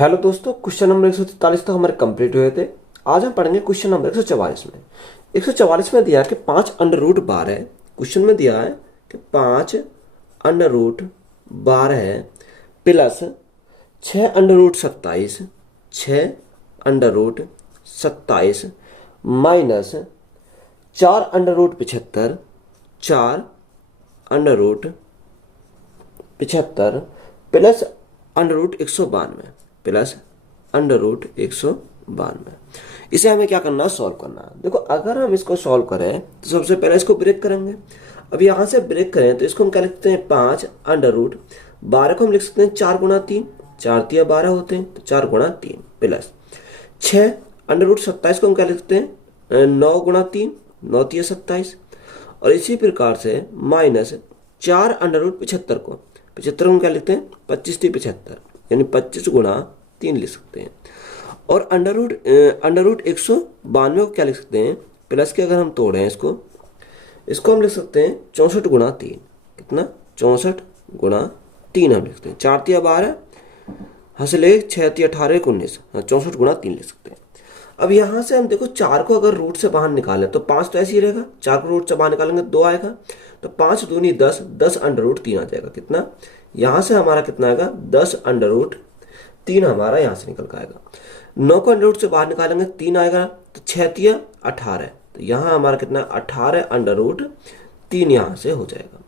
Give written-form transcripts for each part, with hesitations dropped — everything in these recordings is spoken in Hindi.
हेलो दोस्तों, क्वेश्चन नंबर 143 तक हमारे कंप्लीट हुए थे। आज हम पढ़ेंगे क्वेश्चन नंबर 144 में। 144 में दिया है कि 5√12। क्वेश्चन में दिया है कि 5√12 प्लस 6√27, 6√27 माइनस 4√75, 4√75 प्लस √192, प्लस √192। इसे हमें क्या करना है, सॉल्व करना है। देखो, अगर हम इसको सॉल्व करें तो सबसे पहले इसको ब्रेक करेंगे। अब यहां से ब्रेक करें तो इसको हम क्या लिखते हैं, 5√12 को हम लिख सकते हैं 4×3, 4×3 = 12 होते हैं, तो 4×3 प्लस 6√27 को हम क्या लिखते हैं, 9×3, 9×3 = 27। और इसी प्रकार से माइनस 4√75 को 75 को हम क्या लिखते हैं, 25×3 = 75, यानी 25×3 लिख सकते हैं। और √192 को क्या लिख सकते हैं, प्लस के अगर हम तोड़ें इसको हम लिख सकते हैं 64×3। कितना, 64×3 हम लिखते हैं। 4×3 = 12, हंसले 6×3 = 18, 19, 64×3 लिख सकते हैं। अब यहां से हम देखो 4 को अगर रूट से बाहर निकाले तो 5 तो ऐसे ही रहेगा, 4 को रूट से बाहर निकालेंगे 2 आएगा, तो 5 दूनी 10, 10√3 आ जाएगा। कितना, यहां से हमारा कितना आएगा, 10√3 हमारा यहां से निकल कर आएगा। 9 को अंडर रूट से बाहर निकालेंगे 3 आएगा, तो 6×3 = 18, तो यहां हमारा कितना, 18√3 यहां से हो जाएगा।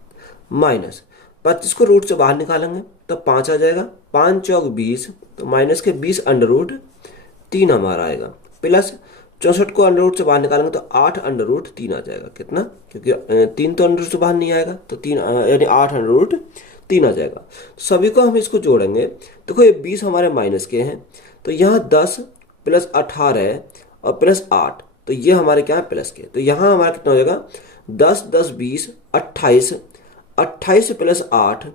माइनस 25 को रूट से बाहर निकालेंगे तो 5 आ जाएगा, 5×4 = 20, तो माइनस के 20√3 हमारा आएगा, प्लस 64 को अंडर रूट से बाहर निकालेंगे तो 8√3 आ जाएगा। कितना, क्योंकि 3 तो अंडर रूट से बाहर नहीं आएगा, तो 3 यानी 8√3 आ जाएगा। सभी को हम इसको जोड़ेंगे। देखो, ये 20 हमारे माइनस के हैं, तो यहाँ 10 प्लस 18 और प्लस 8, तो ये हमारे क्या है, प्लस के। तो यहाँ हमारा कितना हो जाएगा, 10, 10, 20, 28, 28 प्लस 8,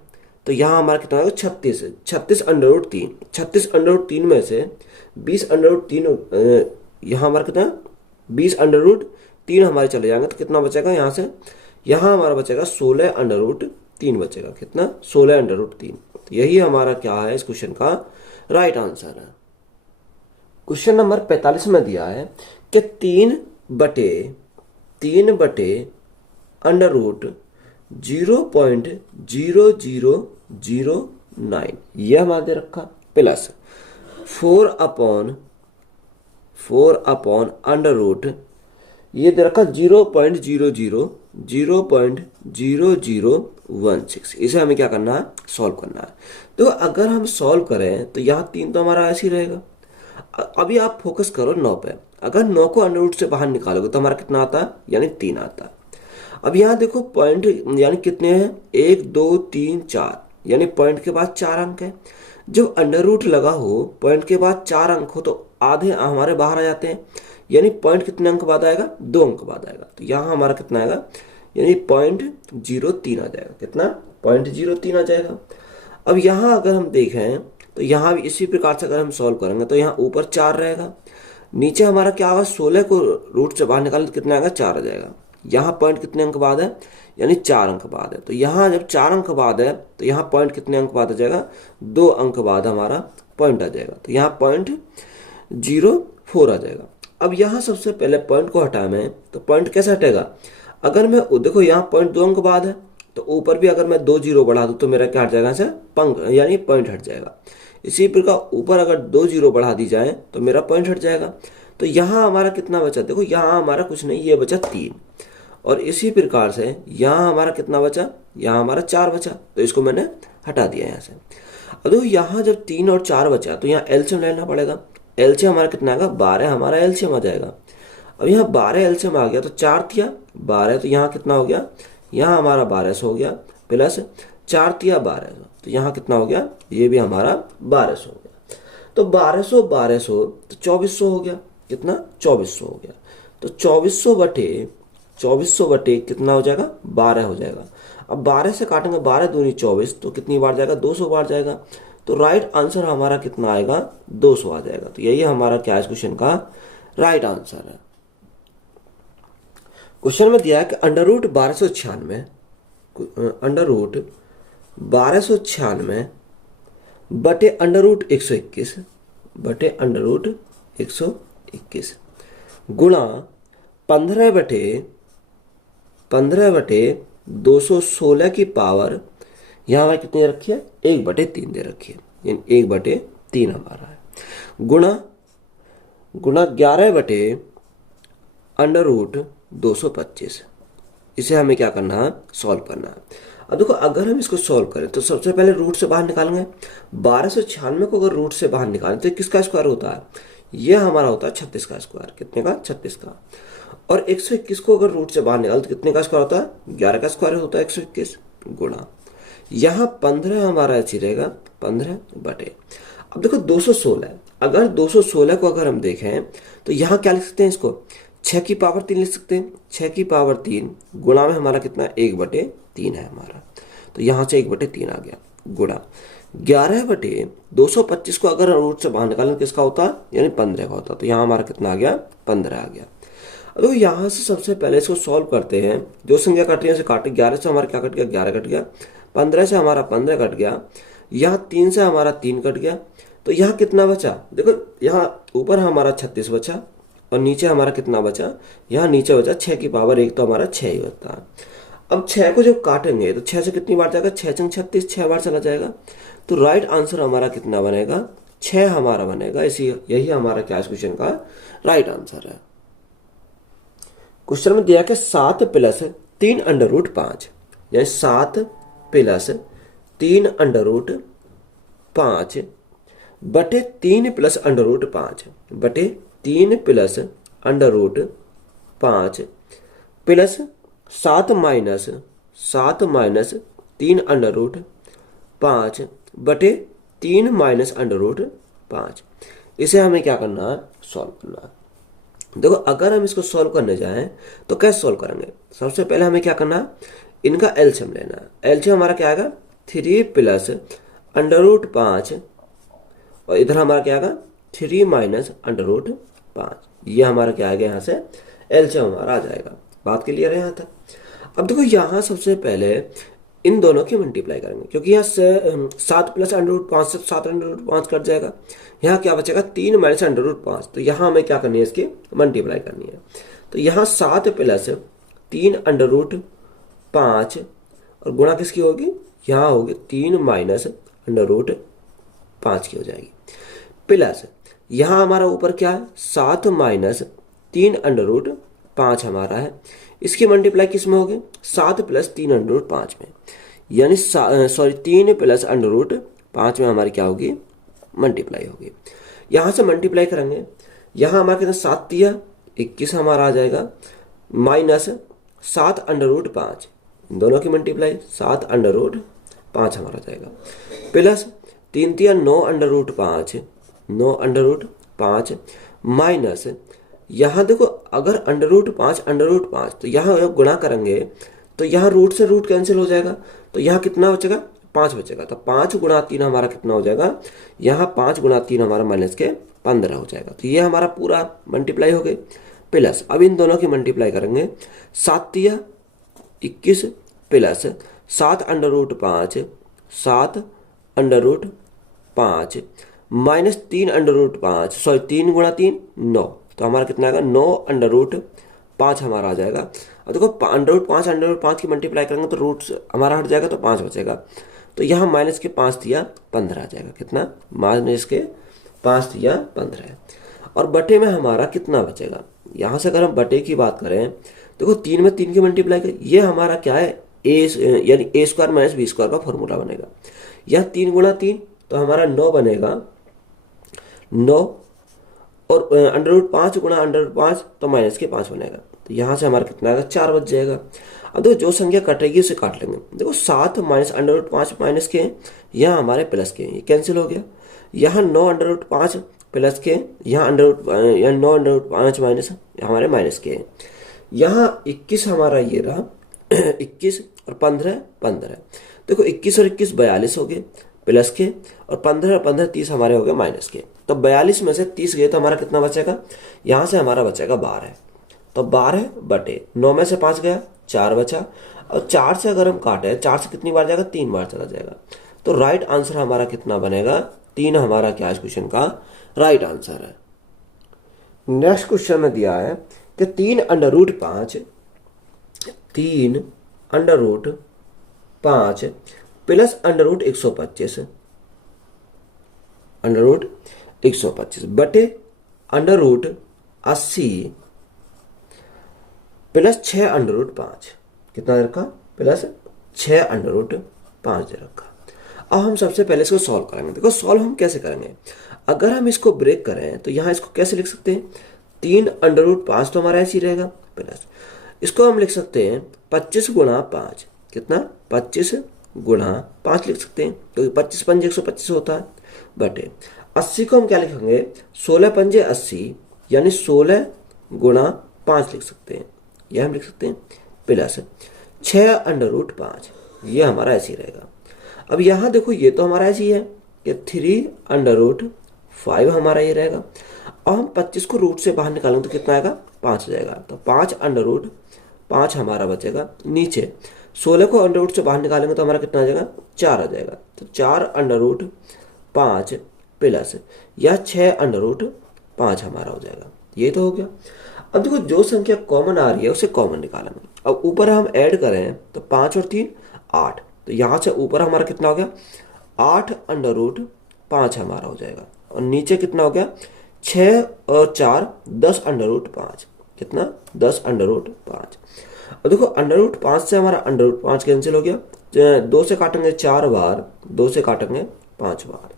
तो यहाँ हमारा कितना होगा, 36, 36√3। 36√3 में से 20√3, यहाँ हमारा कितना, 20√3 हमारे चले जाएंगे, तो कितना बचेगा यहाँ से, यहाँ हमारा बचेगा 16√3 बचेगा। कितना, 16√3। तो यही हमारा क्या है, इस क्वेश्चन का राइट आंसर है। क्वेश्चन नंबर 45 में दिया है कि 3/√0.0009 यह हमारा दे रखा, प्लस 4/√, ये दे रखा 0.000016। इसे हमें क्या करना है, सॉल्व करना है। तो अगर हम सॉल्व करें तो यहाँ 3 तो हमारा ऐसे ही रहेगा। अभी आप फोकस करो 9 पे। अगर 9 को अंडर रूट से बाहर निकालोगे तो हमारा कितना आता है, यानी 3 आता है। अब यहाँ देखो पॉइंट यानी कितने हैं, 1, 2, 3, 4, यानी पॉइंट के बाद 4 अंक है। जब अंडर रूट लगा हो, पॉइंट के बाद 4 अंक हो, तो आधे हमारे बाहर आ जाते हैं, यानी पॉइंट कितने अंक बाद आएगा, 2 अंक बाद आएगा। तो यहाँ हमारा कितना आएगा, यानी 0.03 आ जाएगा। कितना, 0.03 आ जाएगा। अब यहाँ अगर हम देखें तो यहाँ भी इसी प्रकार से अगर हम सॉल्व करेंगे तो यहाँ ऊपर 4 रहेगा, नीचे हमारा क्या होगा, 16 को रूट से बाहर निकालें तो कितना आएगा, 4 आ जाएगा। यहाँ पॉइंट कितने अंक बाद है, यानी 4 अंक बाद है। तो यहाँ जब 4 अंक बाद है तो यहाँ पॉइंट कितने अंक बाद आ जाएगा, 2 अंक बाद हमारा पॉइंट आ जाएगा। तो यहाँ 0.04 आ जाएगा। अब यहाँ सबसे पहले पॉइंट को हटाना, तो पॉइंट कैसे हटेगा, अगर मैं देखो यहाँ पॉइंट 2 अंक बाद है, तो ऊपर भी अगर मैं 2 0 बढ़ा दूँ तो मेरा क्या हट जाएगा, पंख यानी पॉइंट हट जाएगा। इसी प्रकार ऊपर अगर 2 0 बढ़ा दी जाए तो मेरा पॉइंट हट जाएगा। तो यहाँ हमारा कितना बचा, देखो यहाँ हमारा कुछ नहीं, ये बचा 3। और इसी प्रकार से यहाँ हमारा कितना बचा, यहाँ हमारा 4 बचा, तो इसको मैंने हटा दिया यहाँ से। अब देखो यहाँ जब 3 और 4 बचा तो यहाँ एलसीएम लेना पड़ेगा। एलसीएम हमारा कितना आएगा, 12 हमारा एलसीएम आ जाएगा। अब यहाँ 12 एलसीएम आ गया, तो 4×3 = 12, तो यहाँ कितना हो गया, यहाँ हमारा 1200 हो गया, प्लस 4×3 = 1200, तो यहाँ कितना हो गया, ये भी हमारा 1200 हो गया। तो 1200 1200 तो 2400 हो गया। कितना, 2400 हो गया। तो 2400 बटे कितना हो जाएगा, 12 हो जाएगा। अब 12 से काटेंगे, 12 दूनी 24, तो कितनी बार जाएगा, 200 बार जाएगा। तो राइट आंसर हमारा कितना आएगा, 200 आ जाएगा। तो यही हमारा क्या है, इस क्वेश्चन का राइट आंसर है। क्वेश्चन में दिया है कि √1296 बटे √121 बटे अंडर रूट 121 गुणा 15 बटे 216 की पावर यहाँ हमारे कितनी दे रखी है, 1/3 दे रखी है, यानी 1/3 हमारा है, गुणा 11 बटे अंडर रूट 225। इसे हमें क्या करना है, सॉल्व करना है। अब देखो अगर हम इसको सॉल्व करें तो सबसे पहले रूट से बाहर निकालेंगे। 1296 को अगर रूट से बाहर निकालें तो किसका स्क्वायर होता है, यह हमारा होता है 36 का स्क्वायर। कितने का, 36 का। और 121 को अगर रूट से बाहर निकालें तो कितने का स्क्वायर होता है, 11 का स्क्वायर होता है 121 गुणा, यहाँ 15 हमारा ऐसी रहेगा 15 बटे। अब देखो 216, अगर 216 को अगर हम देखें तो यहाँ क्या लिख सकते हैं, इसको 6 की पावर 3 लिख सकते हैं। 6 की पावर 3 गुणा में हमारा कितना, 1/3 है हमारा, तो यहाँ से 1/3 आ गया, गुणा 11 बटे 225 को अगर रूट से बाहर निकालें किसका होता, यानी 15 का होता, तो यहाँ हमारा कितना आ गया, 15 आ गया। तो यहाँ से सबसे पहले इसको सॉल्व करते हैं। जो संख्या कट रही है उसे काटे, 11 से हमारा क्या कट गया, 11 कट गया, 15 से हमारा 15 कट गया, यहाँ 3 से हमारा 3 कट गया, तो यहाँ कितना बचा, देखो यहाँ ऊपर हमारा 36 बचा और नीचे हमारा कितना बचा, यहाँ नीचे बचा 6 की पावर 1, तो हमारा 6 ही होता है। अब 6 को जब काटेंगे तो 6 से कितनी बार जाएगा, 6 × 36, 6 बार चला जाएगा, तो राइट आंसर हमारा कितना बनेगा, 6 हमारा बनेगा। इसी यही हमारा क्या क्वेश्चन का राइट आंसर है। क्वेश्चन में दिया कि 7 + 3 अंडर रूट 5, यानी 7 + 3 अंडर रूट 5 बटे 3 + अंडर रूट 5 बटे 3 + under root 5 plus 7 - 3 under root 5 बटे 3 - अंडर रूट 5। इसे हमें क्या करना है, सॉल्व करना है। देखो अगर हम इसको सॉल्व करने जाएं तो कैसे सॉल्व करेंगे, सबसे पहले हमें क्या करना है, इनका एलसीएम लेना है। एलसीएम हमारा क्या आएगा, 3 + अंडर रूट 5 और इधर हमारा क्या आएगा, 3 - अंडर रूट 5। ये हमारा क्या आएगा, यहाँ से एलसीएम हमारा आ जाएगा। बात क्लियर है यहाँ तक। अब देखो यहाँ सबसे पहले इन दोनों की मल्टीप्लाई करेंगे, क्योंकि यहाँ से 7 + अंडर रूट 5 से 7 अंडर रूट 5 कट जाएगा, यहाँ क्या बचेगा, 3 - अंडर रूट 5, तो यहाँ हमें क्या करनी है, इसकी मल्टीप्लाई करनी है। तो यहाँ 7 + 3 अंडर रूट 5 और गुणा किसकी होगी, यहाँ होगी 3 - अंडर रूट 5 की हो जाएगी, प्लस यहाँ हमारा ऊपर क्या है, 7 - 3 अंडर रूट 5 हमारा है, इसकी मल्टीप्लाई किस में होगी, 7 + 3 अंडर रूट 5 में, यानी 3 + अंडर रूट 5 में हमारी क्या होगी, मल्टीप्लाई होगी। यहाँ से मल्टीप्लाई करेंगे, यहाँ हमारे कितना, 7 × 21 हमारा आ जाएगा, माइनस 7 अंडर रूट 5, इन दोनों की मल्टीप्लाई 7 अंडर रूट 5 हमारा जाएगा, plus 3 × 9 under root 5, 9 under root 5 minus, यहाँ देखो अगर अंडर रूट 5 तो यहाँ गुणा करेंगे तो यहाँ रूट से रूट कैंसिल हो जाएगा, तो यहाँ कितना बचेगा, 5 बचेगा, तो 5 × 3 हमारा कितना हो जाएगा, यहाँ 5 × 3 हमारा -15 हो जाएगा, तो ये हमारा पूरा मल्टीप्लाई हो गई। प्लस अब इन दोनों की मल्टीप्लाई करेंगे, 7 × 21 plus 7 under root 5, 7 under root 5 minus 3 under root 5, 3 × 3 9, तो हमारा कितना आएगा, 9 अंडर रूट 5 हमारा आ जाएगा। और देखो अंडर रूट 5 की मल्टीप्लाई करेंगे तो रूट हमारा हट जाएगा, तो 5 बचेगा, तो यहाँ माइनस के 5 दिया 15 आ जाएगा, कितना, माइनस के 5 दिया 15 है। और बटे में हमारा कितना बचेगा, यहाँ से अगर हम बटे की बात करें, देखो 3 में 3 की मल्टीप्लाई करें, ये हमारा क्या है, यानी a² - b² का फॉर्मूला बनेगा। यह 3 × 3 तो हमारा 9 बनेगा, 9 और अंडर रूट 5 × अंडर रूट 5 तो माइनस के 5 बनेगा, तो यहाँ से हमारा कितना आएगा, 4 बच जाएगा। अब देखो जो संख्या कटेगी उसे काट लेंगे, देखो 7 - अंडर रूट 5 माइनस के, यहाँ हमारे प्लस के, ये कैंसिल हो गया। यहाँ 9 अंडर रूट 5 प्लस के, यहाँ 9 अंडर रूट 5 माइनस हमारे माइनस के, यहाँ 21 हमारा ये रहा 21 और 15 देखो 21 और 21 42 हो गए प्लस के, और 15 और 15 30 हमारे हो गए माइनस के, तो 42 में से 30 गए तो हमारा कितना बचेगा, यहाँ से हमारा बचेगा 12, तो 12 बटे 9 में से 5 गया 4 बचा, और 4 से अगर हम काटे, 4 से कितनी बार जाएगा, 3 बार चला जाएगा, तो राइट आंसर हमारा कितना बनेगा, 3 हमारा क्या इस क्वेश्चन का राइट आंसर है। नेक्स्ट क्वेश्चन में दिया है कि 3 under root 5 plus under root 125 बटे under root 80 plus 6 under root 5 कितना दे रखा, प्लस 6 अंडर रूट 5 दे रखा। अब हम सबसे पहले इसको सॉल्व करेंगे। देखो सॉल्व हम कैसे करेंगे, अगर हम इसको ब्रेक करें तो यहाँ इसको कैसे लिख सकते हैं, 3 अंडर रूट 5 तो हमारा ऐसे ही रहेगा, प्लस इसको हम लिख सकते हैं 25 गुणा 5, कितना 25 गुणा 5 लिख सकते हैं क्योंकि 25 पंजे 125 होता है, बटे 80 को हम क्या लिखेंगे 16 पंजे 80 यानी 16 गुणा 5 लिख सकते हैं, यह हम लिख सकते हैं, प्लस 6 अंडर रूट 5 ये हमारा ऐसे ही रहेगा। अब यहाँ देखो ये तो हमारा ऐसे ही है कि 3 अंडर रूट 5 हमारा ये रहेगा। अब हम 25 को रूट से बाहर निकालेंगे तो कितना आएगा 5 आ जाएगा, तो 5 अंडर रूट 5 हमारा बचेगा। नीचे 16 को अंडर रूट से बाहर निकालेंगे तो हमारा कितना आ जाएगा 4 आ जाएगा, तो 4 अंडर रूट 5 प्लस या 6 अंडर रूट 5 हमारा हो जाएगा, ये तो हो गया। अब देखो जो संख्या कॉमन आ रही है उसे कॉमन निकालेंगे। अब ऊपर हम ऐड करें तो 5 और 3 8, तो यहाँ से ऊपर हमारा कितना हो गया 8 अंडर रूट 5 हमारा हो जाएगा, और नीचे कितना हो गया 6 और 4 10 अंडर रूट 5, कितना 10 अंडर रूट 5। और देखो अंडर रूट 5 से हमारा अंडर रूट 5 कैंसिल हो गया, 2 से काटेंगे 4 बार, 2 से काटेंगे 5 बार,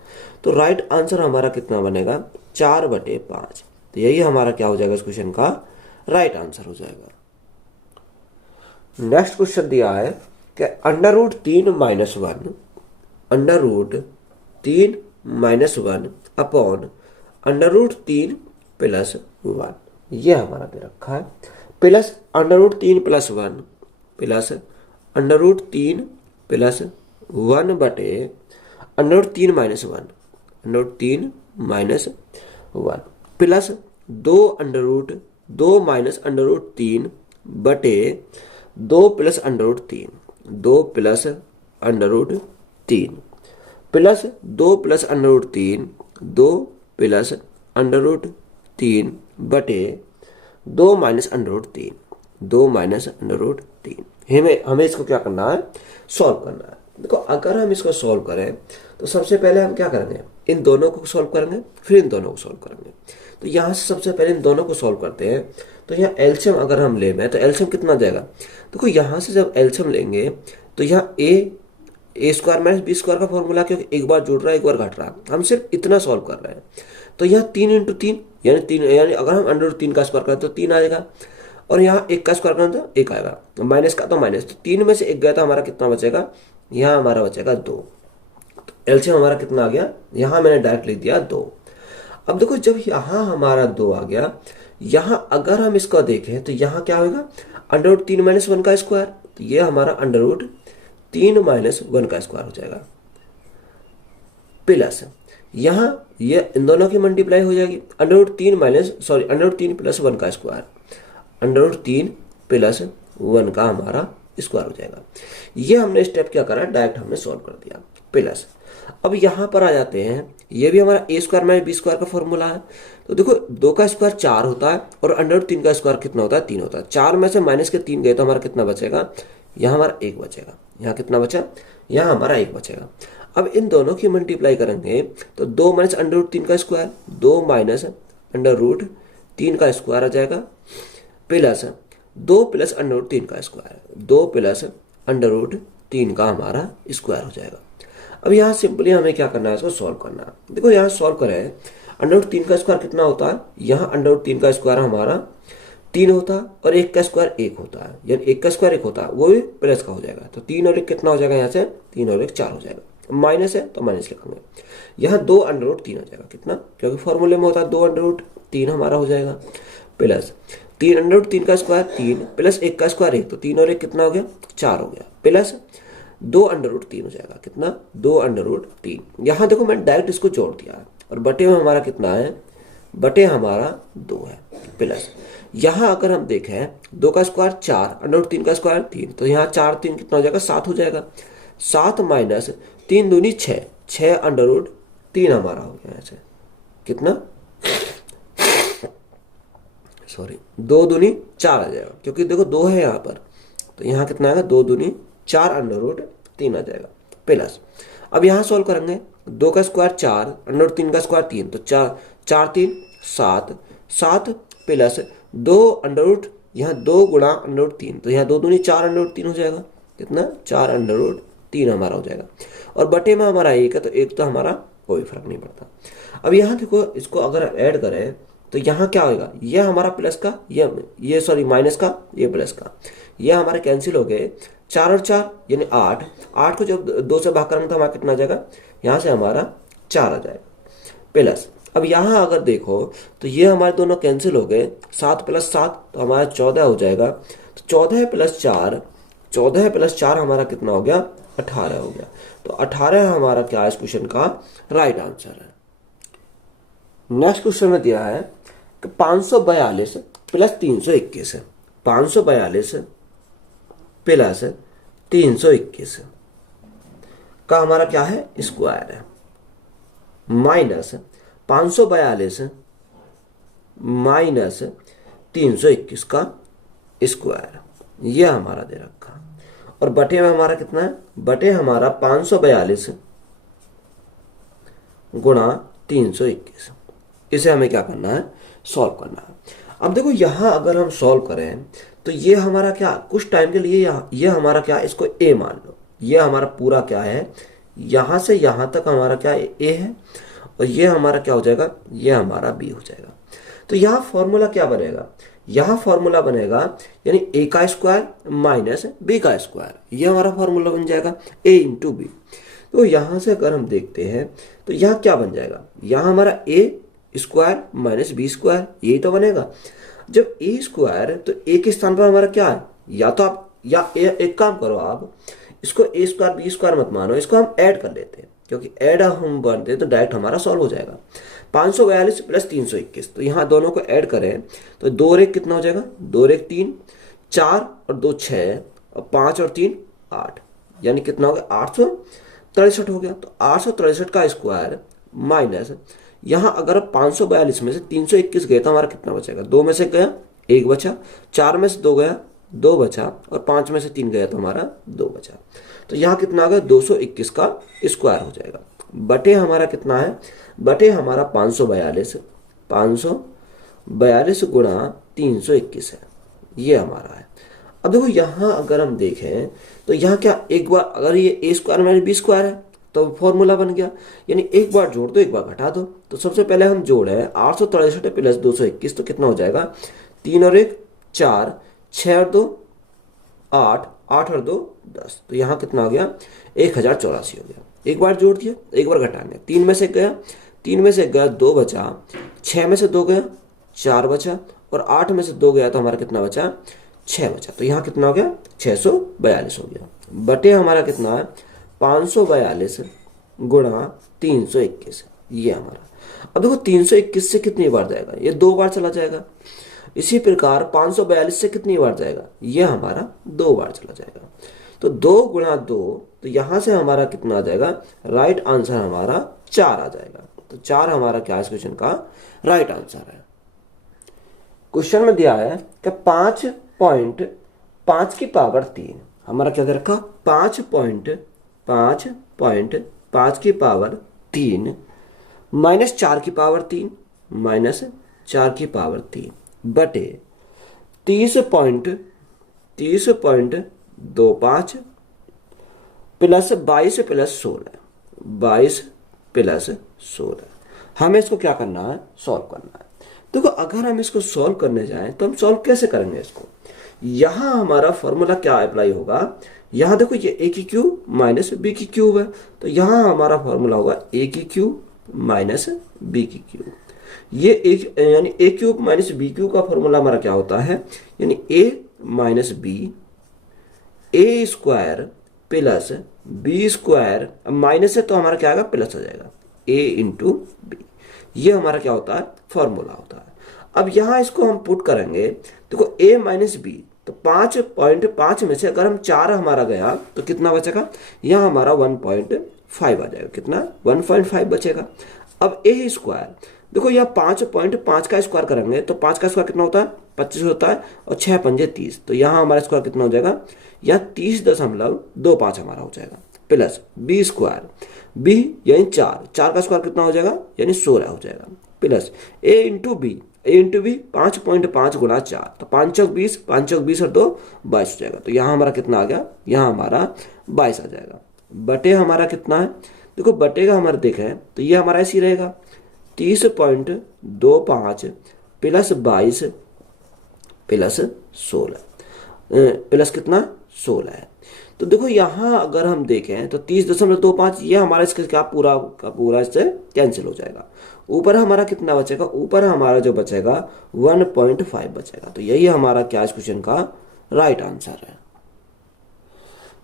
तो राइट आंसर हमारा कितना बनेगा 4/5। तो यही हमारा क्या हो जाएगा इस क्वेश्चन का राइट आंसर हो जाएगा। नेक्स्ट क्वेश्चन दिया है कि under root 3 minus 1 upon under root 3 plus 1 ये हमारा दे रखा है, plus under root 3 plus 1 plus under root 3 plus 1 बटे under root 3 minus 1, under root 3 minus 1 plus 2 under root 2 minus under root 3 बटे 2 plus under root 3, 2 plus under root 3 plus 2 plus under root 3, 2 plus under root 3 बटे 2 minus under root 3, 2 minus under root 3। हमें इसको क्या करना है सॉल्व करना है। देखो अगर हम इसको सॉल्व करें तो सबसे पहले हम क्या करेंगे इन दोनों को सॉल्व करेंगे फिर इन दोनों को सॉल्व करेंगे। तो यहाँ से सबसे पहले इन दोनों को सॉल्व करते हैं, तो यहाँ एलसीएम अगर हम ले तो एलसीएम कितना जाएगा, देखो यहाँ से जब एलसीएम लेंगे तो यहाँ A square minus B square का फॉर्मूला, क्योंकि एक बार जुड़ रहा है एक बार घट रहा है, हम सिर्फ इतना सॉल्व कर रहे हैं। तो यहाँ 3 × 3 यानी 3, यानी अगर हम अंडर रूट 3 का स्क्वायर करें तो 3 आ जाएगा, और यहाँ 1 का स्क्वायर करें तो 1 आएगा, माइनस का तो माइनस, तो 3 में से 1 गया तो हमारा कितना बचेगा, यहाँ हमारा बचेगा 2। तो एलसीएम हमारा कितना आ गया, यहाँ मैंने डायरेक्ट लिख दिया 2। अब देखो जब यहाँ हमारा 2 आ गया, यहाँ अगर हम इसको देखें तो यहाँ क्या होगा अंडर रूट 3 माइनस 1 का स्क्वायर, तो ये हमारा अंडर रूट 3 माइनस 1 का स्क्वायर हो जाएगा, प्लस यहाँ ये इन दोनों की मल्टीप्लाई हो जाएगी, अंडर रूट 3 प्लस 1 का स्क्वायर, अंडर रूट 3 प्लस 1 का हमारा स्क्वायर हो जाएगा। ये हमने स्टेप क्या करा डायरेक्ट हमने सॉल्व कर दिया, प्लस अब यहाँ पर आ जाते हैं, ये भी हमारा ए स्क्वायर माइनस बी स्क्वायर का फॉर्मूला है। तो देखो 2 का स्क्वायर 4 होता है और अंडर रूट 3 का स्क्वायर कितना होता है 3 होता है, 4 में से माइनस के 3 गए तो हमारा कितना बचेगा, यहाँ हमारा 1 बचेगा, यहाँ कितना बचा, यहाँ हमारा 1 बचेगा। अब इन दोनों की मल्टीप्लाई करेंगे तो 2 माइनस अंडर रूट 3 का स्क्वायर, 2 माइनस अंडर रूट 3 का स्क्वायर आ जाएगा, प्लस 2 प्लस अंडर रूट 3 का स्क्वायर, 2 प्लस अंडर रूट 3 का हमारा स्क्वायर हो जाएगा। अब यहाँ सिंपली हमें क्या करना है इसको सॉल्व करना है। देखो यहाँ सॉल्व करें, अंडर रूट 3 का स्क्वायर कितना होता है, यहाँ अंडर रूट 3 का स्क्वायर हमारा 3 होता है और 1 का स्क्वायर 1 होता है, यानी 1 का स्क्वायर 1 होता है, वो भी प्लस का हो जाएगा। तो 3 और 1 कितना हो जाएगा, यहाँ से 3 और 1 4 हो जाएगा, माइनस है तो माइनस लिखेंगे। यहाँ 2 अंडर रूट 3 हो जाएगा, कितना, क्योंकि फॉर्मूले में होता है 2 अंडर रूट 3 हमारा हो जाएगा, प्लस 3 अंडर रूट 3 का स्क्वायर 3 प्लस 1 का स्क्वायर 1, तो 3 और 1 कितना हो गया 4 हो गया, प्लस 2 अंडर रूट 3 हो जाएगा, कितना 2 अंडर रूट 3। यहाँ देखो मैंने डायरेक्ट इसको जोड़ दिया और बटे में हमारा कितना है, बटे हमारा 2 है, प्लस यहाँ अगर हम देखें 2 का स्क्वायर 4 अंडर रूट 3 का स्क्वायर 3, तो यहाँ 4 3 कितना हो जाएगा 7 हो जाएगा, 7 माइनस 3 दूनी 6, 6 अंडर रूट 3 हमारा हो गया ऐसे। कितना, सॉरी, 2 दूनी 4 आ जाएगा, क्योंकि देखो 2 है यहाँ पर, तो यहाँ कितना आएगा, 2 दूनी 4 अंडर रूट 3 आ जाएगा। प्लस अब यहाँ सॉल्व करेंगे, 2 का स्क्वायर 4, अंडर रूट 3 का स्क्वायर 3, तो 4 4 3 7, 7 प्लस 2 अंडर रूट, यहाँ 2 गुणा अंडर रूट 3, तो यहाँ 2 दूनी 4 अंडर रूट 3 हो जाएगा। कितना, 4 अंडर रूट 3 हमारा हो जाएगा। और बटे में हमारा 1 है, तो 1 तो हमारा कोई फर्क नहीं पड़ता। अब यहाँ देखो, इसको अगर ऐड करें तो यहाँ क्या होगा, ये हमारा प्लस का, ये सॉरी माइनस का, ये प्लस का, ये हमारे कैंसिल हो गए। 4 और 4 यानी 8, 8 को जब 2 से भाग करेंगे तो हमारा कितना आ जाएगा, यहाँ से हमारा 4 आ जाएगा। प्लस अब यहाँ अगर देखो तो ये हमारे दोनों कैंसिल हो गए, 7 प्लस 7 तो हमारा 14 हो जाएगा। तो 14 प्लस 4, 14 प्लस 4 हमारा कितना हो गया, 18 हो गया। तो 18 हमारा क्या है, इस क्वेश्चन का राइट आंसर है। नेक्स्ट क्वेश्चन में दिया है कि 542 प्लस 321 है, 542 प्लस 321 का हमारा क्या है, स्क्वायर है, माइनस 542 माइनस 321 का स्क्वायर, ये हमारा दे रखा। और बटे में हमारा कितना है, बटे हमारा 542 गुणा 321। इसे हमें क्या करना है, सॉल्व करना है। अब देखो यहाँ अगर हम सॉल्व करें तो ये हमारा क्या, कुछ टाइम के लिए ये हमारा क्या, इसको a मान लो, ये हमारा पूरा क्या है, यहाँ से यहाँ तक हमारा क्या है, a है, और ये हमारा क्या हो जाएगा, ये हमारा b हो जाएगा। तो यहाँ फॉर्मूला क्या बनेगा, यहाँ फॉर्मूला बनेगा यानी a का स्क्वायर माइनस b का स्क्वायर, ये हमारा फॉर्मूला बन जाएगा a इंटू बी। तो यहाँ से अगर हम देखते हैं तो यहाँ क्या बन जाएगा, यहाँ हमारा a square minus B square, यही तो बनेगा। जब ए स्क्वायर, तो ए के स्थान पर हमारा क्या है, या तो आप या एक काम करो, आप इसको ए स्क्वायर बी स्क्वायर मत मानो, इसको हम ऐड कर लेते हैं, क्योंकि ऐड हम बनते हैं तो डायरेक्ट हमारा सॉल्व हो जाएगा। 542 प्लस 321, तो यहाँ दोनों को ऐड करें तो 2 और 1 कितना हो जाएगा, 2 और 1 3, 4 और 2 6, और 5 और 3 8, यानी कितना हो गया, 863 हो गया। तो 863 का स्क्वायर माइनस, यहाँ अगर 542 में से 321 गए तो हमारा कितना बचेगा, 2 में से गया 1 बचा, 4 में से 2 गया 2 बचा, और 5 में से 3 गया तो हमारा 2 बचा। तो यहाँ कितना आ गया, 221 का स्क्वायर हो जाएगा। बटे हमारा कितना है, बटे हमारा 542, 542 गुणा 321 है, ये हमारा है। अब देखो यहाँ अगर हम देखें तो यहाँ क्या, एक बार अगर ये a square minus B square है तो फॉर्मूला बन गया, यानी एक बार जोड़ दो एक बार घटा दो। तो सबसे पहले हम जोड़े 863 प्लस 221, तो कितना हो जाएगा, 3 और 1 4, 6 और 2 8, 8 और 2 10, तो यहाँ कितना हो गया, 1084 हो गया। एक बार जोड़ दिया, एक बार घटाने, 3 में से गया 3 में से गया 2 बचा, 6 में से 2 गया 4 बचा, और 8 में से 2 गया तो हमारा कितना बचा, 6 बचा। तो यहाँ कितना हो गया, 642 हो गया। बटे हमारा कितना है, 542 गुणा 321, ये हमारा। अब देखो 321 से कितनी बार जाएगा, ये 2 बार चला जाएगा। इसी प्रकार 542 से कितनी बार जाएगा, ये हमारा 2 बार चला जाएगा। तो 2 गुणा 2, तो यहाँ से हमारा कितना आ जाएगा, राइट आंसर हमारा 4 आ जाएगा। तो 4 हमारा क्या, इस क्वेश्चन का राइट आंसर है। क्वेश्चन में दिया है कि 5.5 की पावर 3, हमारा क्या दे रखा, 5.5 की पावर 3 माइनस 4 की पावर 3 माइनस 4 की पावर 3 बटे 30.25 प्लस 22 प्लस 16, 22 प्लस 16। हमें इसको क्या करना है, सॉल्व करना है। देखो अगर हम इसको सॉल्व करने जाएं तो हम सॉल्व कैसे करेंगे इसको, यहां हमारा फॉर्मूला क्या अप्लाई होगा, यहां देखो ये a की क्यूब माइनस b की क्यूब है, तो यहां हमारा फॉर्मूला होगा a की क्यूब माइनस b की क्यूब। ये एक यानी a cube minus b cube का फॉर्मूला हमारा क्या होता है, यानी a minus b, a square plus b square, minus है तो हमारा क्या आएगा, प्लस आ जाएगा, a इंटू बी। ये हमारा क्या होता है, फॉर्मूला होता है। अब यहां इसको हम पुट करेंगे, देखो a माइनस बी, तो 5.5 में से अगर हम 4 हमारा गया तो कितना बचेगा, यहाँ हमारा 1.5 आ जाएगा। कितना? 1.5 बचेगा। अब ए स्क्वायर, देखो यहाँ 5.5 का स्क्वायर करेंगे तो 5 का स्क्वायर कितना होता है? 25 होता है, और 6 पंजे 30, तो यहाँ हमारा स्क्वायर कितना हो जाएगा? यहाँ 30.25 हमारा हो जाएगा। प्लस बी स्क्वायर, बी यानी 4 का स्क्वायर कितना हो जाएगा? यानी 16 हो जाएगा। प्लस ए इंटू बी, ए इंटू बी 5.5 गुणा 4, तो 5 चौक 20, 5 चौक 20 और 2 22 हो जाएगा। तो यहाँ हमारा कितना आ गया? यहाँ हमारा 22 आ जाएगा। बटे हमारा कितना है? देखो बटे का हमारा देखें तो ये हमारा ऐसे ही रहेगा, 30.25 प्लस 22 प्लस 16, प्लस कितना? 16 है। तो देखो यहाँ अगर हम देखें तो 30.25 ये हमारा इसका क्या पूरा का पूरा इससे कैंसिल हो जाएगा। ऊपर हमारा कितना बचेगा? ऊपर हमारा जो बचेगा 1.5 बचेगा। तो यही हमारा क्या इस क्वेश्चन का राइट आंसर है।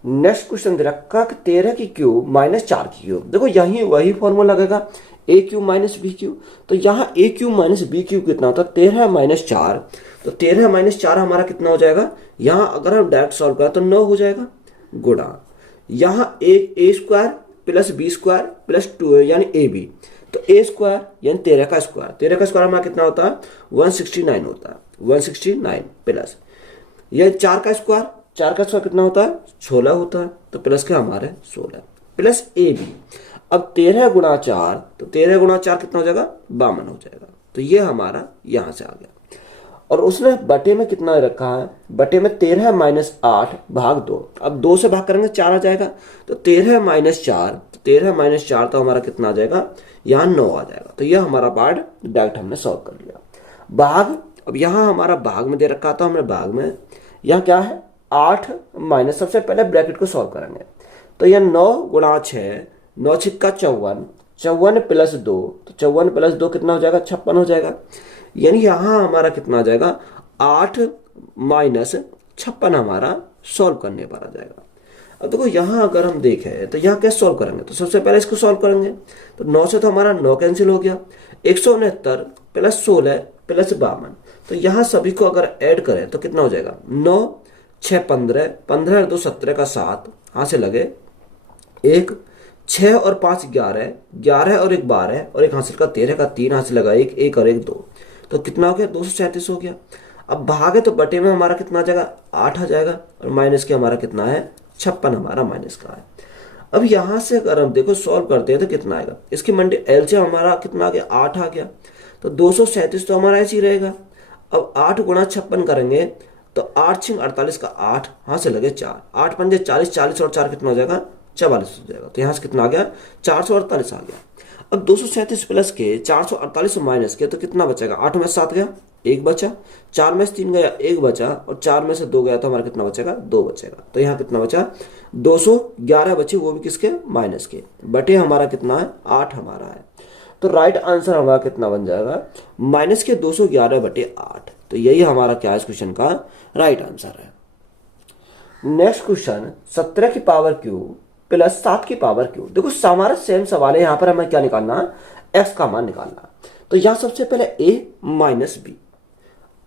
नेक्स्ट क्वेश्चन दे रखा कि 13 की क्यूब माइनस 4 की क्यूब। देखो यही वही फॉर्मूला लगेगा, ए क्यूब माइनस बी क्यूब। तो यहाँ ए क्यूब माइनस बी क्यूब कितना होता है? 13 माइनस 4, तो 13 माइनस 4 हमारा कितना हो जाएगा? यहाँ अगर हम डायरेक्ट सॉल्व करें तो 9 हो जाएगा, गुणा यहाँ A square plus B square plus 2 यानी ए बी, तो ए स्क्वायर यानी 13 का स्क्वायर, 13 का स्क्वायर हमारा कितना होता है? 169 होता है, 169 प्लस यह 4 का स्क्वायर, 4 का स्क्वायर कितना होता है? 16 होता है, तो प्लस के हमारे 16 प्लस ए बी। अब 13 गुणा 4, तो 13 गुणा 4 कितना हो जाएगा? 52 हो जाएगा। तो ये हमारा यहां से आ गया। और उसने बटे में कितना रखा है? बटे में 13 माइनस 8 भाग 2। अब 2 से भाग करेंगे 4 आ जाएगा, तो 13 माइनस 4, 13 माइनस 4 तो हमारा कितना आ जाएगा? यहाँ 9 आ जाएगा। तो यह हमारा पार्ट डायरेक्ट हमने सॉल्व कर लिया। भाग, अब यहाँ हमारा भाग में दे रखा था हमने, भाग में यहाँ क्या है? 8 माइनस, सबसे पहले ब्रैकेट को सॉल्व करेंगे। तो यह 9 गुणा 6, 9 छिक्का 54, 54 प्लस 2, तो 54 प्लस 2 कितना हो जाएगा? 56 हो जाएगा। यानी यहाँ हमारा कितना आ जाएगा? 8 माइनस 56 हमारा सॉल्व करने पर आ जाएगा। अब देखो यहाँ अगर हम देखें तो यहाँ कैसे सॉल्व करेंगे? तो सबसे पहले इसको सॉल्व करेंगे, तो 9 से तो हमारा 9 कैंसिल हो गया, 169 प्लस 16 प्लस 52, तो यहाँ सभी को अगर ऐड करें तो कितना हो जाएगा? 9 6 15, 15 और 2 17 का 7, हाथ से लगे 1, 6 और 5 11, 11 और 1 12, और एक हासिल का 13 का 3, हाथ से लगा 1, 1 और 1 2, तो कितना हो गया? 237 हो गया। अब भाग है तो बटे में हमारा कितना आ जाएगा? 8 आ जाएगा, और माइनस के हमारा कितना है? 56 हमारा माइनस का है। अब यहां से अगर हम देखो सॉल्व करते हैं तो कितना आएगा? इसकी मंडी एलसीएम हमारा कितना आ गया? 8 आ गया, तो 237 तो हमारा ऐसे ही रहेगा। अब 8 गुणा 56 करेंगे तो 8 छिंग 48 का 8, हाथ से लगे 4, 8 पंजे 40, 40 और 4 कितना हो जाएगा? 44 हो जाएगा। तो यहाँ से कितना आ गया? 448 आ गया। अब 237 प्लस के 448 माइनस के तो कितना बचेगा? 8 में से 7 गया, 1 बचा, 4 में से 3 गया, 1 बचा, और 4 में से 2 गया तो हमारा कितना बचेगा? 2 बचेगा। तो यहाँ कितना बचा? 211 बचे, वो भी किसके? माइनस के। बटे हमारा कितना है? 8 हमारा है। तो राइट आंसर हमारा कितना बन जाएगा? माइनस के 211 बटे 8। तो यही हमारा क्या है इस क्वेश्चन का राइट आंसर है। नेक्स्ट क्वेश्चन 17 की पावर क्यूब प्लस 7 की पावर क्यूब। देखो हमारा सेम सवाल है, यहां पर हमें क्या निकालना? एक्स का मान निकालना। तो यहां सबसे पहले ए माइनस बी,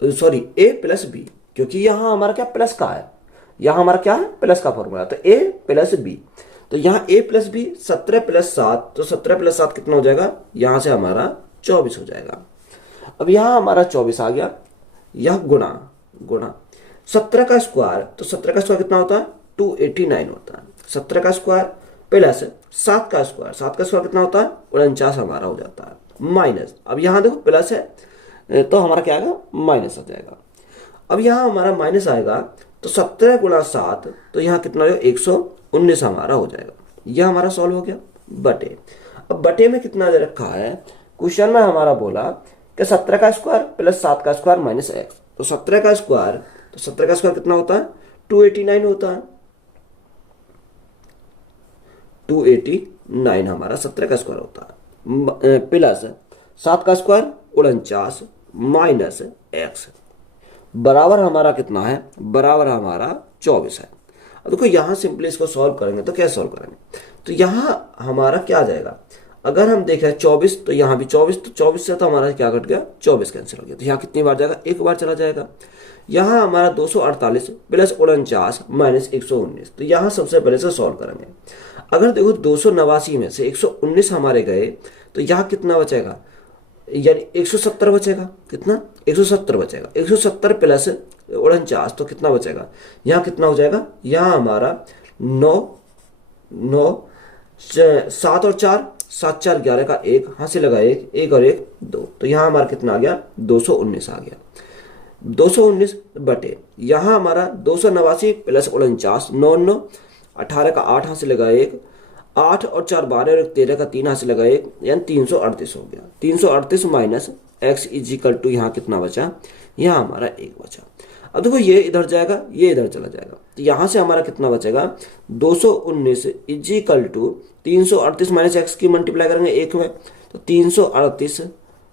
सॉरी ए प्लस बी, क्योंकि यहां हमारा क्या प्लस का है, यहां हमारा क्या है? प्लस का फॉर्मूला। तो ए प्लस बी, तो यहां ए प्लस बी 17 प्लस 7, तो 17 प्लस 7 कितना हो जाएगा? यहां से हमारा 24 हो जाएगा। अब यहां हमारा 24 आ गया, यह गुणा गुणा 17 का स्क्वायर, तो 17 का स्क्वायर कितना होता है? 289 होता है। 17 का स्क्वायर प्लस 7 का स्क्वायर, 7 का स्क्वायर कितना होता है? 49 हमारा हो जाता है। माइनस, अब यहां देखो प्लस है तो हमारा क्या आएगा? माइनस आ जाएगा। अब यहां हमारा माइनस आएगा तो 17 गुणा 7, तो यहां कितना हो? 119 हमारा हो जाएगा। यह हमारा सॉल्व हो गया। बटे, अब बटे में कितना दे रखा है? क्वेश्चन में हमारा बोला कि 17 का स्क्वायर प्लस 7 का स्क्वायर माइनस एक्स, तो 17 का स्क्वायर, तो 17 का स्क्वायर कितना होता है? 289 होता है। 289 हमारा 17 का स्क्वायर होता है, प्लस 7 का स्क्वायर 49 माइनस एक्स, बराबर हमारा कितना है? बराबर हमारा 24 है। अब देखो यहां सिंपली इसको सॉल्व करेंगे तो क्या सॉल्व करेंगे? तो यहां हमारा क्या आ जाएगा? अगर हम देखें 24 तो यहाँ भी 24, तो 24 से तो हमारा क्या घट गया, 24 कैंसिल हो गया। तो यहाँ कितनी बार जाएगा, एक बार चला जाएगा। यहाँ हमारा 248 प्लस 49 माइनस 119, तो यहाँ सबसे पहले से सॉल्व करेंगे। अगर देखो 289 में से 119 हमारे गए तो यहाँ कितना बचेगा, यानी 170 बचेगा। कितना, 170 बचेगा। 170 प्लस 49 तो कितना बचेगा, यहाँ कितना हो जाएगा, यहाँ हमारा 9 9 7 और 4 7 4 11 का 1 हाथ से लगा 1 1 और 1 2, तो यहाँ हमारा कितना आ गया, 219 आ गया। 219 बटे यहाँ हमारा 289 प्लस 49 9 9 18 का 8 हाथ से लगा 1 8 और 4 12 और 13 का 3 हाथ से लगा 1, यानी 338 हो गया। 338 minus x is equal to यहाँ कितना बचा, यहाँ हमारा 1 बचा। अब देखो ये इधर जाएगा, ये इधर चला जाएगा, तो यहाँ से हमारा कितना बचेगा, 219 is equal to 338 minus X की मल्टीप्लाई करेंगे 1 में, तो 338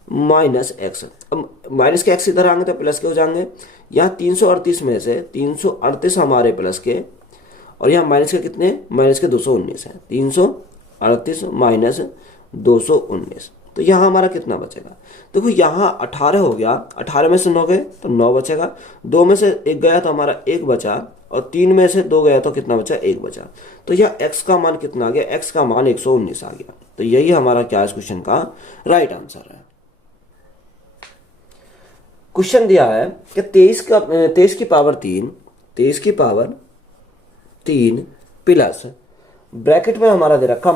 माइनस एक्स। अब माइनस के एक्स इधर आएंगे तो प्लस के हो जाएंगे। यहाँ 338 में से 338 हमारे प्लस के, और यहाँ माइनस के कितने, माइनस के 219 है। 338 माइनस 219, तो यहाँ हमारा कितना बचेगा, देखो यहाँ 18 हो गया, 18 में से 9 गए तो 9 बचेगा, 2 में से 1 गया तो हमारा 1 बचा, और 3 में से 2 गया तो कितना बचा, 1 बचा। तो यह x का मान कितना आ गया, x का मान 119 आ गया। तो यही हमारा क्या इस क्वेश्चन का राइट आंसर है। क्वेश्चन दिया है कि 23 की पावर 3 23 की पावर 3 प्लस ब्रैकेट में हमारा दे रखा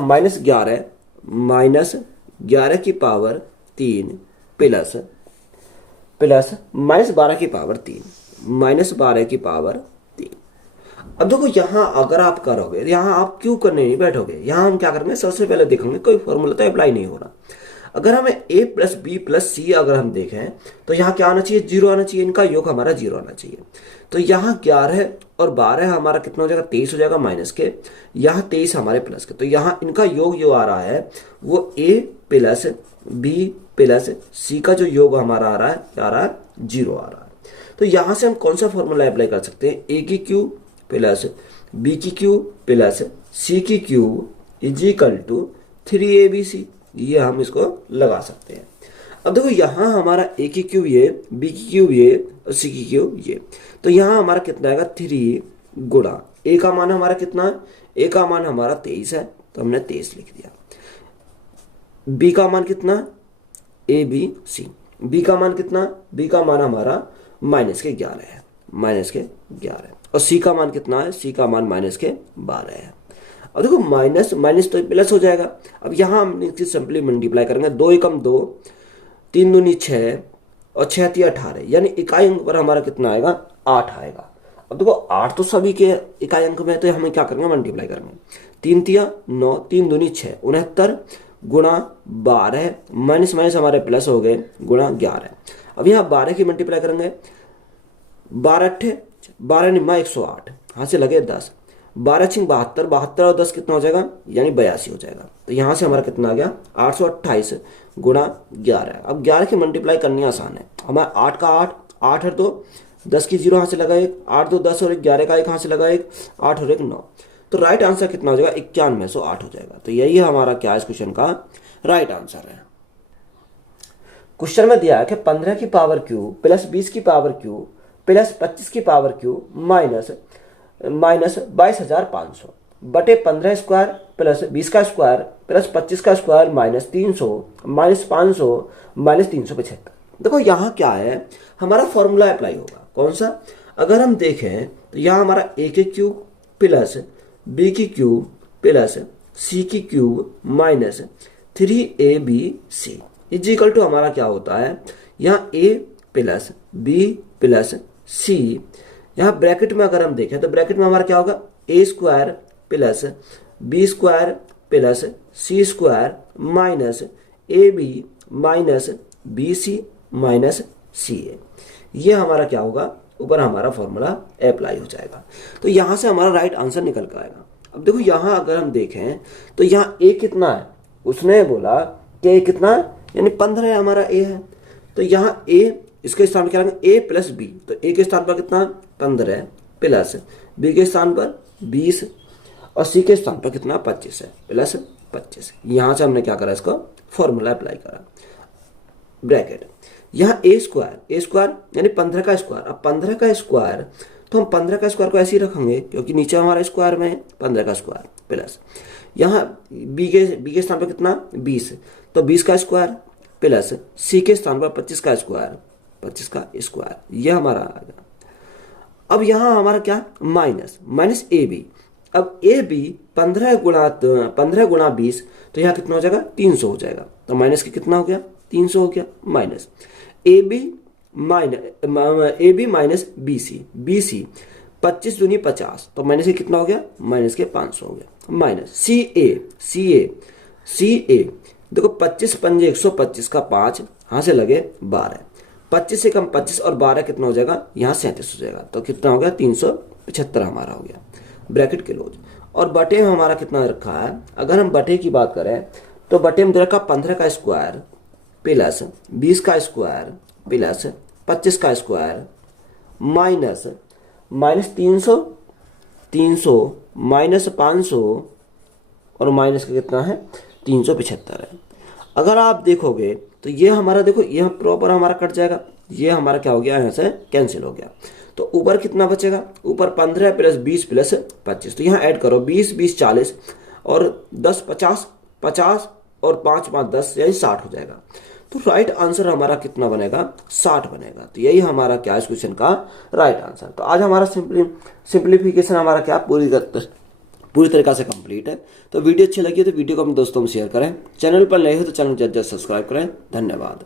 -11 की पावर 3 प्लस -12 की पावर 3 -12 की पावर 3। अब देखो यहाँ अगर आप करोगे, यहाँ आप क्यों करने नहीं बैठोगे, यहाँ हम क्या करेंगे, सबसे पहले देखेंगे कोई फॉर्मूला तो अप्लाई नहीं हो रहा। अगर हमें a प्लस बी प्लस सी अगर हम देखें तो यहाँ क्या आना चाहिए, 0 आना चाहिए, इनका योग हमारा 0 आना चाहिए। तो यहाँ 11 और 12 हमारा कितना हो जाएगा, 23 हो जाएगा माइनस के, यहाँ 23 हमारे प्लस के, तो यहाँ इनका योग जो आ रहा है वो a प्लस बी प्लस सी का जो योग हमारा आ रहा है, क्या आ रहा है, 0 आ रहा है। तो यहाँ से हम कौन सा फॉर्मूला अप्लाई कर सकते हैं, a की क्यूब प्लस बी की क्यूब प्लस सी की cube is equal to 3abc, ये हम इसको लगा सकते हैं। अब देखो यहाँ हमारा a की क्यूब ये, b की क्यूब ये और c की क्यूब ये, तो यहाँ हमारा कितना आएगा, 3 गुणा a का मान हमारा कितना है, a का मान हमारा 23 है, तो हमने 23 लिख दिया। b का मान कितना, abc, b का मान कितना, b का मान हमारा -11 है, -11, और c का मान कितना है, c का मान -12 है। अब देखो माइनस माइनस तो प्लस हो जाएगा। अब यहाँ हम इसकी सिंपली मल्टीप्लाई करेंगे, 2 एकम 2, 3 दूनी 6 और 6 3 18, यानी इकाई अंक पर हमारा कितना आएगा, 8 आएगा। अब देखो 8 तो सभी के इकाई अंक में है, तो हमें क्या करेंगे, मल्टीप्लाई करेंगे। 3 3 9, 3 दूनी 6, 69 गुणा 12 माइनस माइनस हमारे प्लस हो गए गुणा 11। अब यहाँ 12 की मल्टीप्लाई करेंगे, 12 8 12 निम्मा 108, यहाँ से लगे 10, 12 छिंग 72, 72 और 10 कितना हो जाएगा, यानी 82 हो जाएगा। तो यहाँ से हमारा कितना आ गया, 828 गुणा 11। अब 11 की मल्टीप्लाई करनी आसान है, हमारा 8 का 8 है, तो 10 की 0 हाथ से लगा 1, 8 2 10 और 11 का 1 हाथ से लगा 1, 8 और 1 9, तो राइट आंसर कितना हो जाएगा, 9108 हो जाएगा। तो यही हमारा क्या इस क्वेश्चन का राइट आंसर है। क्वेश्चन में दिया है कि 15 की पावर क्यूब प्लस 20 की पावर क्यूब प्लस 25 की पावर क्यूब माइनस 22,500 बटे 15 स्क्वायर प्लस 20 का स्क्वायर प्लस 25 का स्क्वायर माइनस 300 माइनस 500 माइनस 375। देखो यहाँ क्या है, हमारा फॉर्मूला अप्लाई होगा, कौन सा, अगर हम देखें तो यहाँ हमारा a की क्यूब प्लस b की क्यूब प्लस c की cube minus 3abc is equal to हमारा क्या होता है, यहाँ a plus b plus c, यहाँ ब्रैकेट में अगर हम देखें तो ब्रैकेट में हमारा क्या होगा, a square plus b square plus c square minus ab minus bc minus ca, ये हमारा क्या होगा, ऊपर हमारा फॉर्मूला अप्लाई हो जाएगा। तो यहाँ से हमारा राइट आंसर निकल कर आएगा। अब देखो यहाँ अगर हम देखें तो यहाँ a कितना है, उसने बोला कि a कितना है, यानी 15 हमारा a है, तो यहाँ a इसके स्थान पर क्या रखेंगे, a प्लस b, तो a के स्थान पर कितना 15 प्लस b के स्थान पर 20 और c के स्थान पर कितना 25 है प्लस 25। यहाँ से हमने क्या करा, इसको फॉर्मूला अप्लाई करा, ब्रैकेट यहाँ ए स्क्वायर यानी 15 का स्क्वायर। अब 15 का स्क्वायर तो हम 15 का स्क्वायर को ऐसे ही रखेंगे क्योंकि नीचे हमारा स्क्वायर में है 15 का स्क्वायर, प्लस यहाँ बी के स्थान पर कितना 20, तो 20 का स्क्वायर प्लस सी के स्थान पर 25 का स्क्वायर, यह हमारा आ गया। अब यहाँ हमारा क्या माइनस ए बी। अब ए बी 15 गुणा 20, तो यहाँ कितना हो जाएगा 300 हो जाएगा, तो माइनस के कितना हो गया 300 हो गया, minus A B minus B C 25 दूनी 50, तो माइनस के कितना हो गया माइनस के 500 हो गया, माइनस सी ए देखो 25 पंजे 125 का 5 यहाँ से लगे 12, 25 से कम 25 और 12 कितना हो जाएगा यहाँ 37 हो जाएगा, तो कितना हो गया 375 हमारा हो गया, ब्रैकेट के क्लोज। और बटे में हमारा कितना रखा है, अगर हम बटे की बात करें तो बटे में रखा 15 का स्क्वायर प्लस 20 का स्क्वायर प्लस 25 का स्क्वायर माइनस 300 माइनस 500 और माइनस का कितना है 375 है। अगर आप देखोगे तो ये हमारा देखो यह प्रॉपर हमारा कट जाएगा, ये हमारा क्या हो गया यहाँ से कैंसिल हो गया, तो ऊपर कितना बचेगा, ऊपर 15 प्लस 20 प्लस 25, तो यहाँ ऐड करो 20 20 40 और 10 50 और 5 5 10 यानी 60 हो जाएगा। तो राइट आंसर हमारा कितना बनेगा 60 बनेगा। तो यही हमारा क्या इस क्वेश्चन का राइट आंसर। तो आज हमारा सिंप्लीफिकेशन हमारा क्या पूरी तरीके से कंप्लीट है। तो वीडियो अच्छी लगी तो वीडियो को अपने दोस्तों में शेयर करें, चैनल पर नए हो तो चैनल को सब्सक्राइब करें। धन्यवाद।